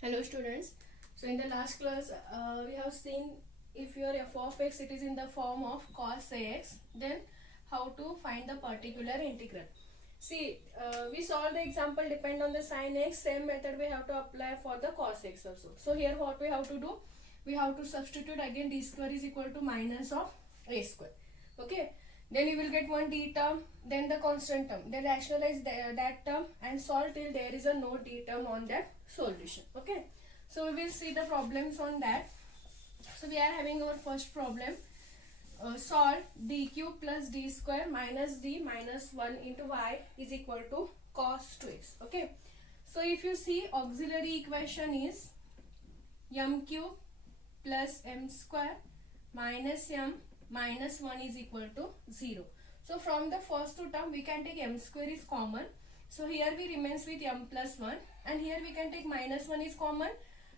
Hello students. So in the last class we have seen if your f of x it is in the form of cos ax, then how to find the particular integral. See, we solved the example depend on the sin x. Same method we have to apply for the cos x also. So here what we have to do, we have to substitute again d square is equal to minus of a square. Okay, then you will get one d term, then the constant term, then rationalize that term and solve till there is a no d term on that solution. Okay, so we will see the problems on that. So we are having our first problem. Solve d cube plus d square minus d minus 1 into y is equal to cos 2x. Okay, so if you see, auxiliary equation is m cube plus m square minus m minus 1 is equal to 0. So from the first two term we can take m square is common. So here we remains with m plus 1, and here we can take minus 1 is common.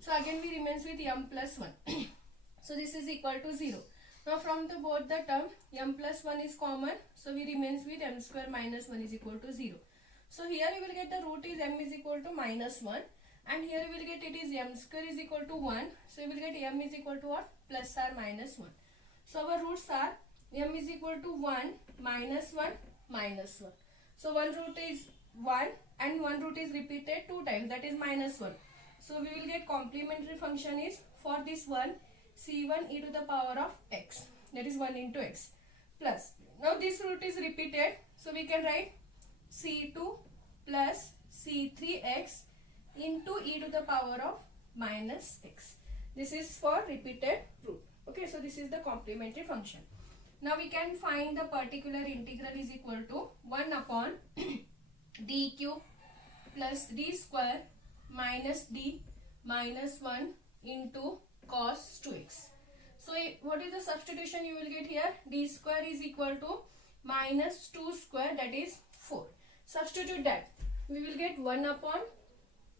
So again we remains with m plus 1. So this is equal to 0. Now from the both the term m plus 1 is common. So we remains with m square minus 1 is equal to 0. So here you will get the root is m is equal to minus 1. And here you will get it is m square is equal to 1. So you will get m is equal to what? Plus or minus 1. So our roots are m is equal to 1, minus 1, minus 1. So one root is 1 and one root is repeated 2 times, that is minus 1. So we will get complementary function is for this one c1 e to the power of x, that is 1 into x, plus. Now this root is repeated, so we can write c2 plus c3x into e to the power of minus x. This is for repeated root. Okay, so this is the complementary function. Now we can find the particular integral is equal to 1 upon d cube plus d square minus d minus 1 into cos 2x. So what is the substitution you will get here? D square is equal to minus 2 square, that is 4. Substitute that. We will get 1 upon.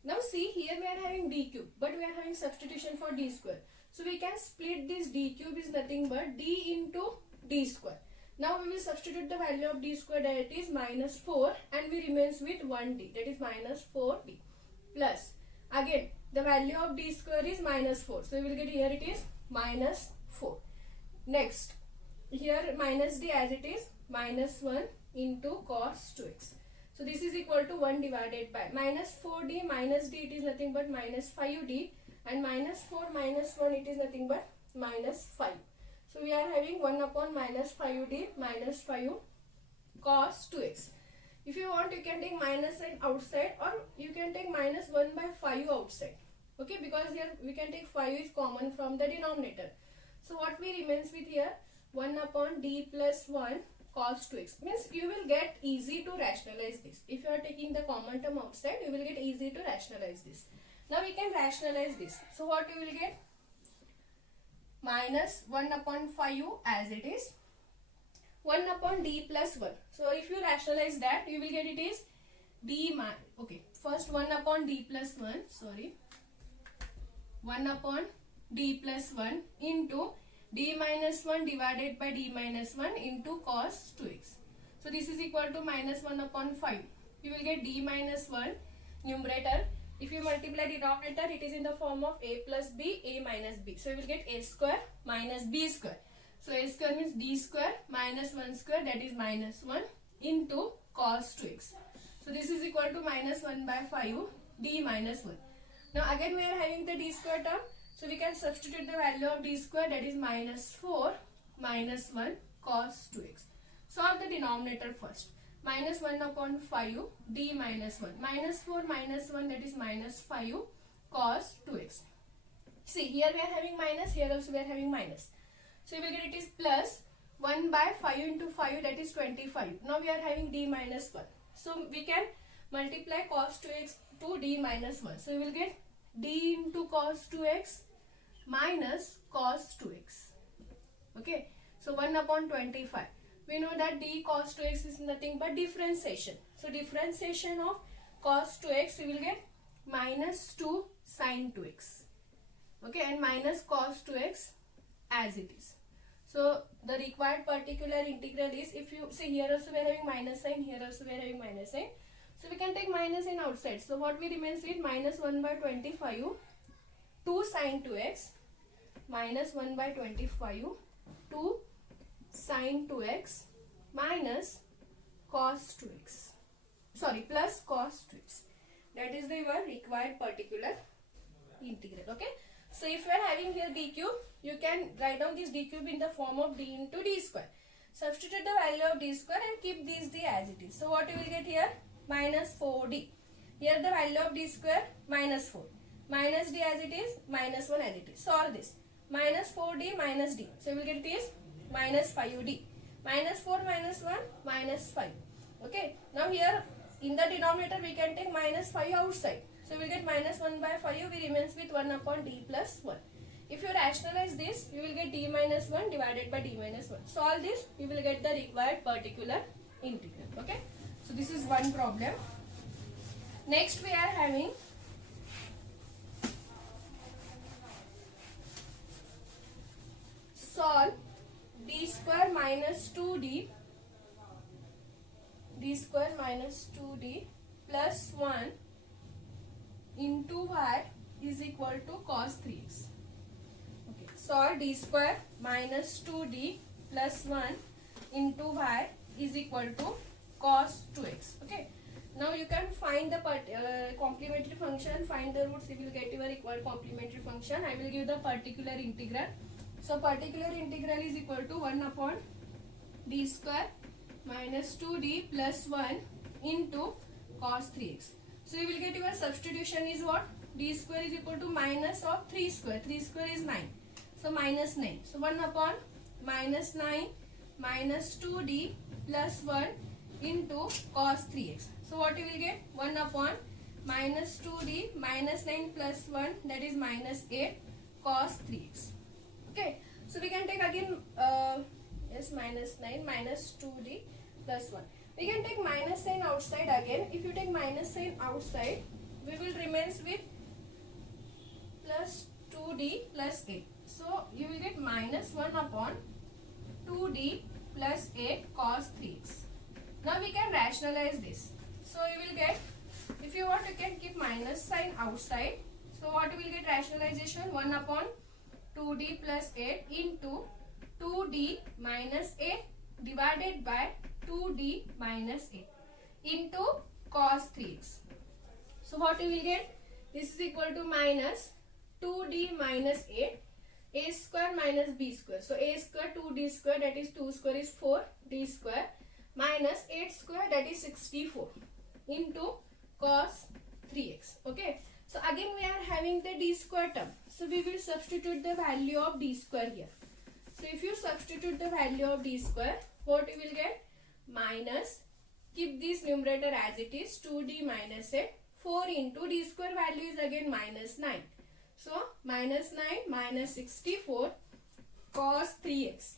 Now see, here we are having d cube, but we are having substitution for d square. So we can split this d cube is nothing but d into d square. Now we will substitute the value of d square, that is minus 4, and we remains with 1d, that is minus 4d, plus again the value of d square is minus 4. So we will get here it is minus 4. Next, here minus d as it is minus 1 into cos 2x. So this is equal to 1 divided by minus 4d minus d, it is nothing but minus 5d, and minus 4 minus 1 it is nothing but minus 5. So we are having 1 upon minus 5d minus 5 cos 2x. If you want, you can take minus sign outside, or you can take minus 1 by 5 outside. Okay, because here we can take 5 is common from the denominator. So what we remains with here, 1 upon d plus 1 cos 2x. Means you will get easy to rationalize this. If you are taking the common term outside, you will get easy to rationalize this. Now we can rationalize this. So what you will get? Minus 1 upon 5 as it is, 1 upon d plus 1. So if you rationalize that, you will get it is d okay, first 1 upon d plus 1, sorry, 1 upon d plus 1 into d minus 1 divided by d minus 1 into cos 2x. So this is equal to minus 1 upon 5. You will get d minus 1 numerator. If you multiply denominator, it is in the form of a plus b, a minus b. So you will get a square minus b square. So a square means d square minus 1 square, that is minus 1 into cos 2x. So this is equal to minus 1 by 5 d minus 1. Now again we are having the d square term. So we can substitute the value of d square, that is minus 4 minus 1 cos 2x. Solve the denominator first. Minus 1 upon 5 d minus 1. Minus 4 minus 1, that is minus 5 cos 2x. See, here we are having minus, here also we are having minus. So you will get it is plus 1 by 5 into 5, that is 25. Now we are having d minus 1. So we can multiply cos 2x to d minus 1. So you will get d into cos 2x minus cos 2x. Okay. So 1 upon 25. We know that d cos 2x is nothing but differentiation. So differentiation of cos 2x, we will get minus 2 sin 2x. Okay, and minus cos 2x as it is. So the required particular integral is, if you see here also we are having minus sign, here also we are having minus sign. So we can take minus in outside. So what we remains with minus 1 by 25 2 sine 2x minus 1 by 25 2 sine 2x minus cos 2x. Sorry, plus cos 2x. That is the your required particular integral. Okay. So if you are having here d cube, you can write down this d cube in the form of d into d square. Substitute the value of d square and keep this d as it is. So what you will get here? Minus 4d. Here the value of d square minus 4. Minus d as it is, minus 1 as it is. Solve this. Minus 4d minus d. So you will get it is minus 5d. Minus 4 minus 1 minus 5. Okay. Now here in the denominator we can take minus 5 outside. So we will get minus 1 by 5. We remains with 1 upon d plus 1. If you rationalize this, you will get d minus 1 divided by d minus 1. Solve this, you will get the required particular integral. Okay. So this is one problem. Next we are having solve d square minus 2d plus 1 into y is equal to cos 3x. Okay. Solve d square minus 2d plus 1 into y is equal to cos 2x. Okay. Now you can find the complementary function, find the roots, you will get your required complementary function. I will give the particular integral. So particular integral is equal to 1 upon d square minus 2d plus 1 into cos 3x. So you will get your substitution is what? D square is equal to minus of 3 square. 3 square is 9. So minus 9. So 1 upon minus 9 minus 2d plus 1 into cos 3x. So what you will get? 1 upon minus 2d minus 9 plus 1, that is minus 8 cos 3x. Okay. So we can take again minus 9 minus 2d plus 1. We can take minus sign outside again. If you take minus sign outside, we will remains with plus 2d plus 8. So you will get minus 1 upon 2d plus 8 cos 3x. Now we can rationalize this. So you will get, if you want, you can keep minus sign outside. So what you will get rationalization? 1 upon 2d plus 8 into 2d minus 8 divided by 2d minus 8 into cos 3x. So what you will get? This is equal to minus 2d minus 8, a square minus b square. So a square 2d square, that is 2 square is 4d square minus 8 square, that is 64 into cos 3x. Okay. So again we are having the d square term. So we will substitute the value of d square here. So if you substitute the value of d square, what you will get? Minus, keep this numerator as it is, 2d minus 8, 4 into d square value is again minus 9. So minus 9 minus 64 cos 3x.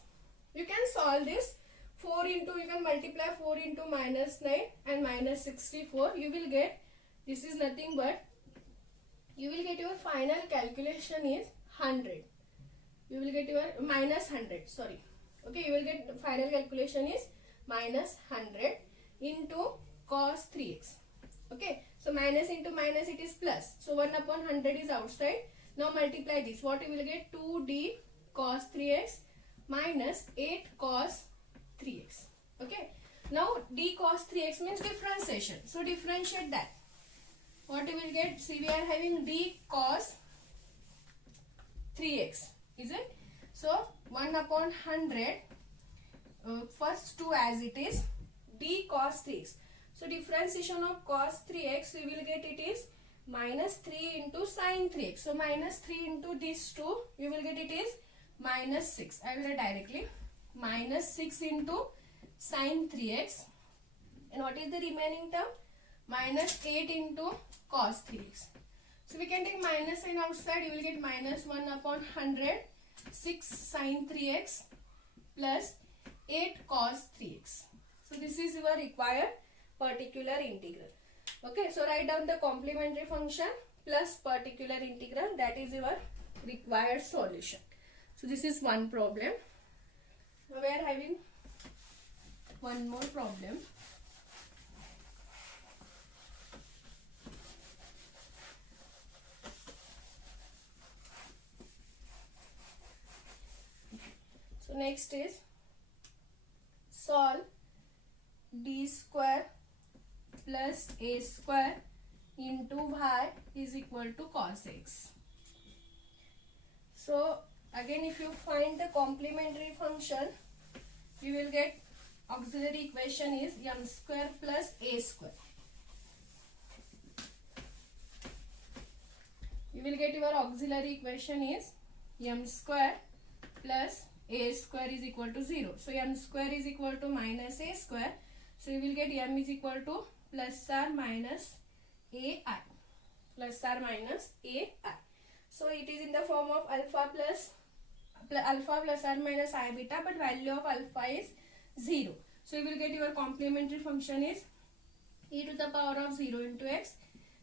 You can solve this. 4 into, you can multiply 4 into minus 9 and minus 64. You will get, this is nothing but, you will get your final calculation is 100. You will get your minus 100, sorry. Okay, you will get final calculation is minus 100 into cos 3x. Okay, so minus into minus it is plus. So 1 upon 100 is outside. Now multiply this. What you will get? 2d cos 3x minus 8 cos 3x. Okay, now d cos 3x means differentiation. So differentiate that. What you will get? See, we are having d cos 3x, is it? So 1 upon 100, first 2 as it is, d cos 3x. So differentiation of cos 3x, we will get it is minus 3 into sin 3x. So minus 3 into this 2, we will get it is minus 6. I will write directly. Minus 6 into sin 3x. And what is the remaining term? Minus 8 into cos 3x. So we can take minus sign outside. You will get minus 1 upon 100. 6 sin 3x plus 8 cos 3x. So this is your required particular integral. Okay, so write down the complementary function plus particular integral, that is your required solution. So this is one problem. Now we are having one more problem. next is solve d square plus a square into y is equal to cos x. So again, if you find the complementary function, we will get auxiliary equation is m square plus a square. You will get your auxiliary equation is m square plus a square is equal to 0. So m square is equal to minus a square. So you will get m is equal to plus or minus ai. Plus or minus ai. So it is in the form of alpha plus or minus I beta, but value of alpha is 0. So you will get your complementary function is e to the power of 0 into x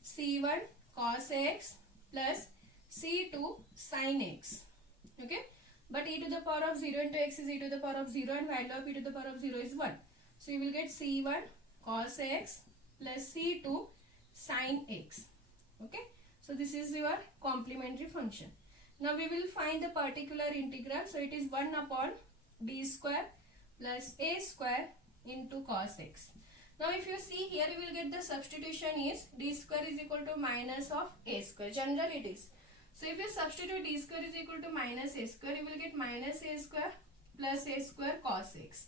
c1 cos x plus c2 sin x. Okay, but e to the power of 0 into x is e to the power of 0 and value of e to the power of 0 is 1. So you will get c1 cos x plus c2 sin x. Okay, so this is your complementary function. Now we will find the particular integral. So it is 1 upon d square plus a square into cos x. Now if you see here, you will get the substitution is d square is equal to minus of a square. Generally it is. So if you substitute d square is equal to minus a square, you will get minus a square plus a square cos x.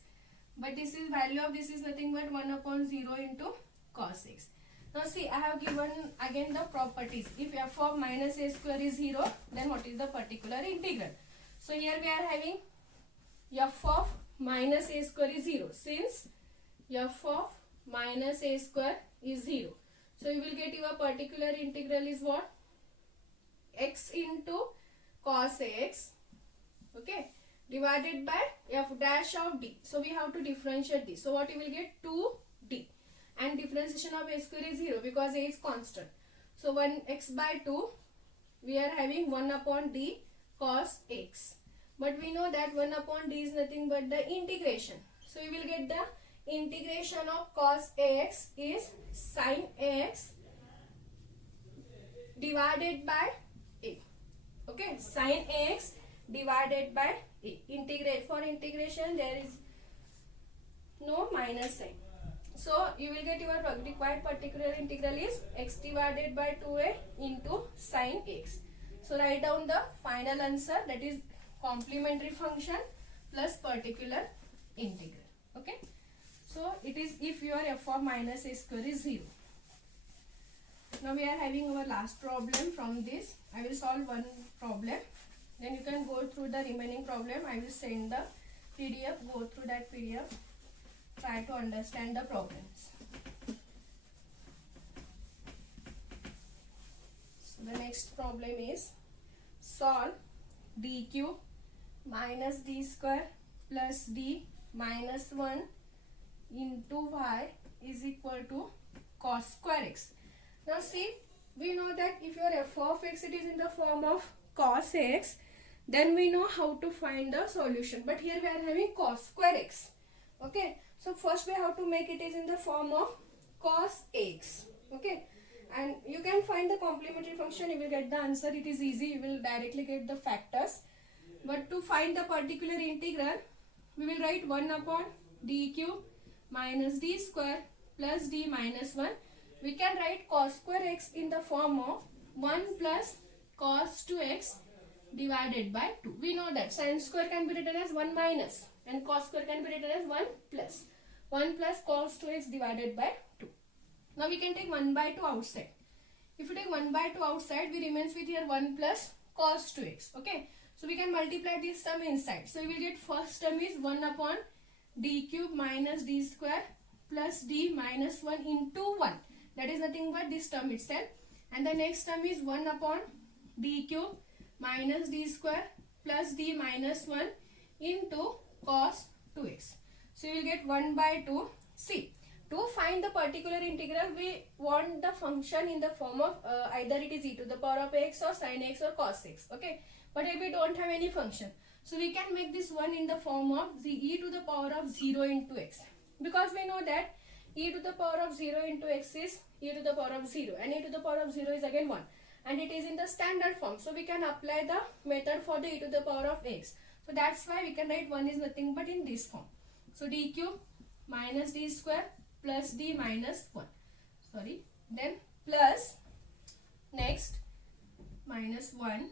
But this is value of this is nothing but 1 upon 0 into cos x. Now see, I have given again the properties. If f of minus a square is 0, then what is the particular integral? So here we are having f of minus a square is 0. Since f of minus a square is 0, so you will get your particular integral is what? X into cos x, okay, divided by f dash of d. So we have to differentiate this. So what you will get? 2d. And differentiation of a square is 0 because a is constant. So 1x by 2, we are having 1 upon d cos x. But we know that 1 upon d is nothing but the integration. So you will get the integration of cos ax is sin ax divided by a. Okay, sin ax divided by a. For integration there is no minus sign. So you will get your required particular integral is x divided by 2a into sin x. So write down the final answer, that is complementary function plus particular integral. Okay. So it is if your f of minus a square is 0. Now we are having our last problem from this. I will solve one problem. Then you can go through the remaining problem. I will send the PDF. Go through that PDF. Try to understand the problems. So the next problem is solve d cube minus d square plus d minus 1 into y is equal to cos square x. Now see, we know that if your f of x it is in the form of cos x, then we know how to find the solution. But here we are having cos square x. Okay. So first we have to make it is in the form of cos x. Okay. And you can find the complementary function, you will get the answer. It is easy, you will directly get the factors. But to find the particular integral, we will write 1 upon d cube minus d square plus d minus 1. We can write cos square x in the form of 1 plus cos 2x divided by 2. We know that sin square can be written as 1 minus and cos square can be written as 1 plus. 1 plus cos 2x divided by 2. Now we can take 1 by 2 outside. If you take 1 by 2 outside, we remains with here 1 plus cos 2x. Okay. So we can multiply this term inside. So we will get first term is 1 upon d cube minus d square plus d minus 1 into 1. That is nothing but this term itself. And the next term is 1 upon d cube minus d square plus d minus 1 into cos 2x. So you will get 1 by 2. See, to find the particular integral, we want the function in the form of either it is e to the power of x or sin x or cos x. Okay. But if we don't have any function, so we can make this one in the form of the e to the power of 0 into x. Because we know that e to the power of 0 into x is e to the power of 0 and e to the power of 0 is again 1. And it is in the standard form. So we can apply the method for the e to the power of x. So that's why we can write 1 is nothing but in this form. So d cube minus d square plus d minus 1. Sorry. Then plus next minus 1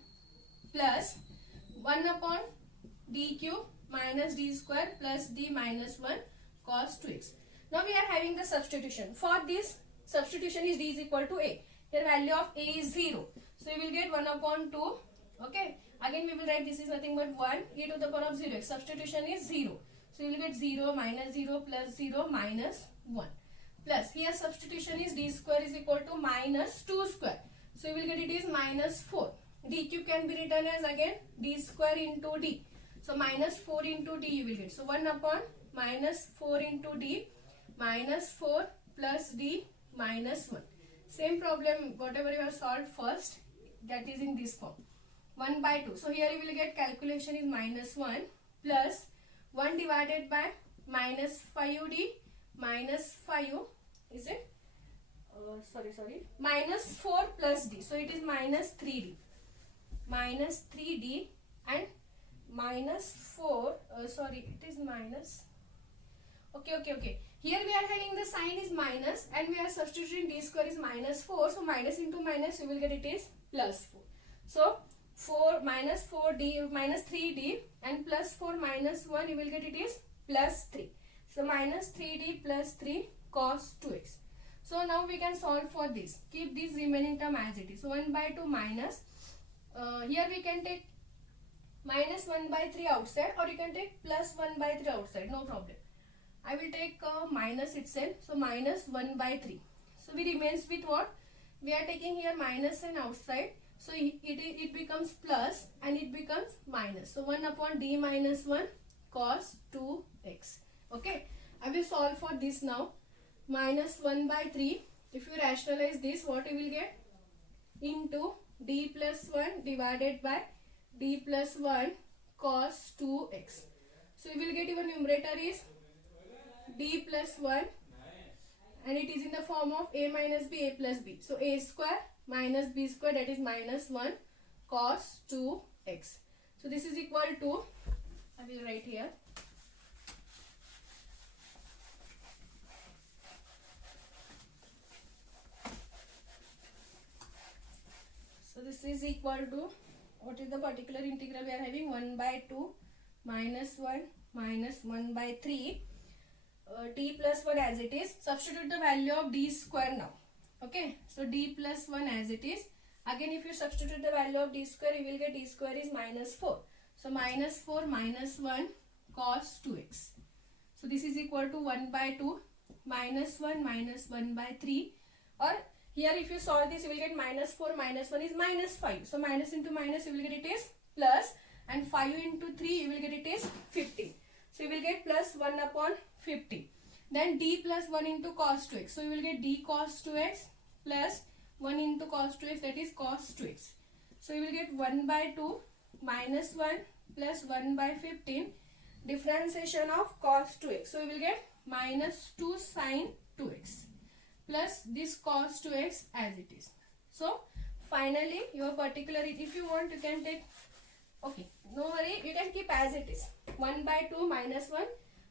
plus 1 upon d cube minus d square plus d minus 1 cos 2x. Now we are having the substitution. For this substitution is d is equal to a. Here value of a is 0. So you will get 1 upon 2. Okay. Again we will write this is nothing but 1 e to the power of 0x. Substitution is 0. So you will get 0 minus 0 plus 0 minus 1. Plus here substitution is d square is equal to minus 2 square. So you will get it is minus 4. D cube can be written as again d square into d. So minus 4 into d you will get. So 1 upon minus 4 into d minus 4 plus d minus 1. Same problem whatever you have solved first, that is in this form. 1 by 2. So here you will get calculation is minus 1 plus 1 divided by minus 5d minus 5 is it? Minus 4 plus d. So it is minus 3d. Minus 3d and minus 4. It is minus. Okay. Here we are having the sign is minus and we are substituting d square is minus 4. So minus into minus you will get it is plus 4. So 4 minus 4d minus 3d and plus 4 minus 1 you will get it is plus 3. So minus 3d plus 3 cos 2x. So now we can solve for this. Keep this remaining term as it is. So 1 by 2 minus. Here we can take minus 1 by 3 outside or you can take plus 1 by 3 outside. No problem. I will take minus itself. So minus 1 by 3. So we remains with what? We are taking here minus and outside. So it becomes plus and it becomes minus. So 1 upon d minus 1 cos 2x. Okay. I will solve for this now. Minus 1 by 3. If you rationalize this, what you will get? Into d plus 1 divided by d plus 1 cos 2x. So you will get your numerator is d plus 1 and it is in the form of a minus b, a plus b. So a square minus b square, that is minus 1 cos 2x. So this is equal to, I will write here. So this is equal to, what is the particular integral we are having? 1 by 2 minus 1 minus 1 by 3 d plus 1 as it is. Substitute the value of d square now. Okay, so d plus 1 as it is. Again if you substitute the value of d square, you will get d square is minus 4. So minus 4 minus 1 cos 2x. So this is equal to 1 by 2 minus 1 by 3. Or here if you solve this, you will get minus 4 minus 1 is minus 5. So minus into minus you will get it is plus, and 5 into 3 you will get it is 15. So you will get plus 1 upon 50. Then d plus 1 into cos 2x. So you will get d cos 2x plus 1 into cos 2x, that is cos 2x. So you will get 1 by 2 minus 1 plus 1 by 15 differentiation of cos 2x. So you will get minus 2 sin 2x plus this cos 2x as it is. So finally your particular, if you want you can take, okay, no worry, you can keep as it is. 1 by 2 minus 1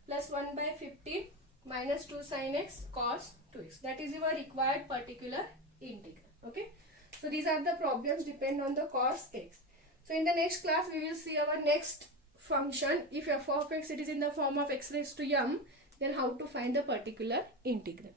plus 1 by 15 minus 2 sin x cos 2x. That is your required particular integral. Okay. So these are the problems depend on the cos x. So in the next class we will see our next function. If f of x it is in the form of x raised to m, then how to find the particular integral.